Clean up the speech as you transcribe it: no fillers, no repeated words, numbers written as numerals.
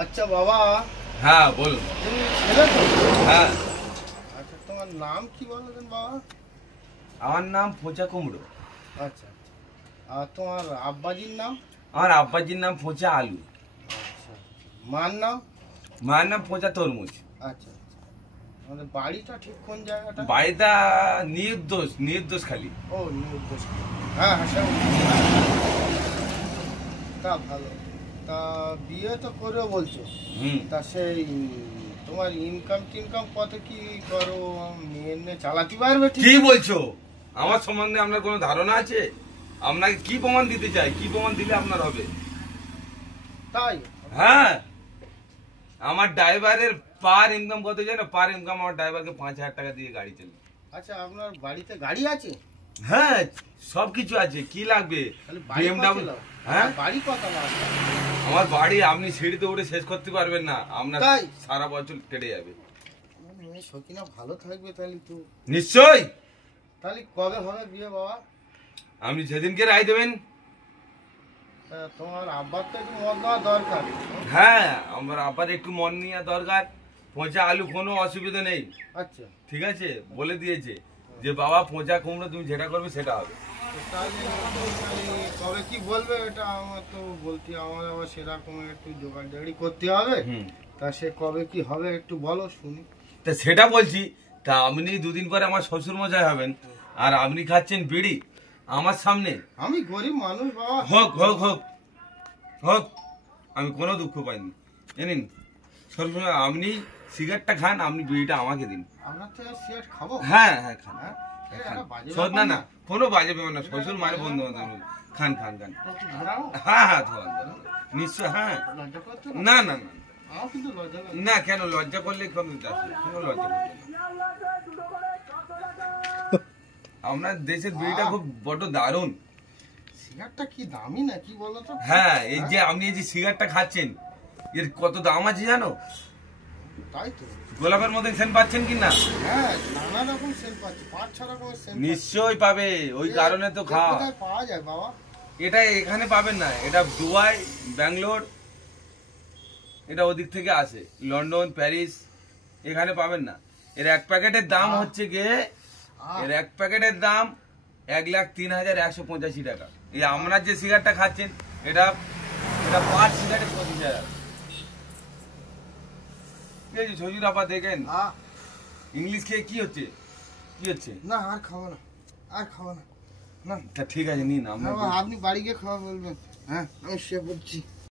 আচ্ছা বাবা। হ্যাঁ বলুন। তুমি ছেলে তো? হ্যাঁ। আচ্ছা তোমার নাম কি বললেন বাবা? আমার নাম ফোঁচা কুমড়ো। আচ্ছা আচ্ছা। আর তোমার আব্বাজির নাম? আমার আব্বাজির নাম ফোঁচা আলু। আচ্ছা। মার নাম? মায়ের নাম ফোঁচা তরমুজ। আচ্ছা আচ্ছা। আমাদের বাড়িটা ঠিক কোন জায়গাটা? বাড়িটা নির্দোষ খালি। ও নির্দোষ। হ্যাঁ হ্যাঁ সে তা ভালো। তা বিয়ে তো করো বলছো। তা সেই তোমার ইনকাম কত কি করো? মেয়ে নিয়ে চালাতে পারবে? কি বলছো? আমার সম্বন্ধে আপনার কোনো ধারণা আছে? আপনাকে কি প্রমাণ দিতে চাই? কি প্রমাণ দিলে আপনার হবে? তাই? হ্যাঁ, আমার ড্রাইভারের পার ইনকাম কত জানো? পার ইনকাম আমার ড্রাইভারকে 5,000 টাকা দিয়ে গাড়ি চালায়। আচ্ছা আপনার বাড়িতে গাড়ি আছে? হ্যাঁ সবকিছু আছে, কি লাগবে? BMW। হ্যাঁ বাড়ি কত লাগবে? আমার বাড়ি আপনি সিঁড়িতে উঠে শেষ করতে পারবেন না, আপনার সারা বছর কেটে যাবে। মেয়ে সকিনা ভালো থাকবে তাহলে তো। নিশ্চয়ই। তাহলে কবে হবে বিয়ে বাবা? আপনি যেদিনকে রায় দেবেন। তোমার আব্বার তো একটু মন দেওয়া দরকার। হ্যাঁ আমার আব্বার একটু মন নেওয়া দরকার। পচা আলু কোনো অসুবিধা নেই। আচ্ছা ঠিক আছে, বলে দিয়েছে যে বাবা পচা কুমড়ো তুমি যেটা করবে সেটা হবে। কবে কি বলবে এটা আমার তো বলতে, আমার আবার সেরকম একটু জোগাড় করতে হবে। তা সে কবে কি হবে একটু বলো শুনি। তা সেটা বলছি। তা আপনি দুদিন পরে আমার শ্বশুর মশাই হবেন, আর আপনি খাচ্ছেন বিড়ি আমার সামনে। আমি গরিব মানুষ বাবা। হোক হোক হোক হোক, আমি কোনো দুঃখ পাইনি। জানেন সবসময় আপনি সিগারেটটা খান, আপনি বিড়িটা আমাকে দিন। আপনার থেকে সিগারেট খাবো? হ্যাঁ হ্যাঁ খান। না না কোনো বাজে ব্যাপার না, শ্বশুর মায়ের বন্ধু বান্ধব। খান খান খান। হ্যাঁ হ্যাঁ ধরান ধরান নিশ্চয়। হ্যাঁ না না না না, কেন লজ্জা করলে কোনো লজ্জা করবে আপনার দেশের বিড়িটা খুব বড় দারুণ। সিগারেটটা কি দামি না কি বলতো? হ্যাঁ এই যে আপনি এই যে সিগারেটটা খাচ্ছেন এর কত দাম আছে জানো? তাই তো। গোলাপের মধ্যে সেন্ট পাচ্ছেন কি না? হ্যাঁ নানা রকম সেন্ট পাচ্ছি, 5-6 রকমের সেন্ট নিশ্চয়ই পাবে, ওই কারণে তো খাওয়া। কোথায় পাওয়া যায় বাবা? এটা এখানে পাবেন না, এটা দুবাই, ব্যাঙ্গালোর, এটা ওদিক থেকে আসে, লন্ডন, প্যারিস, এখানে পাবেন না। এর এক প্যাকেটের দাম হচ্ছে গিয়ে, এর এক প্যাকেটের দাম 1,03,185 টাকা। এই আপনার যে সিগারেটটা খাচ্ছেন এটা পার সিগারেট 25,000। ঠিক আছে শ্বশুর আপা দেখেন ইংলিশ খেয়ে কি হচ্ছে কি হচ্ছে? না আর খাবো না, আর খাবো না। না ঠিক আছে নিন, আপনি বাড়ি গিয়ে খাওয়া বলবেন। হ্যাঁ আমি শুয়ে পড়ছি।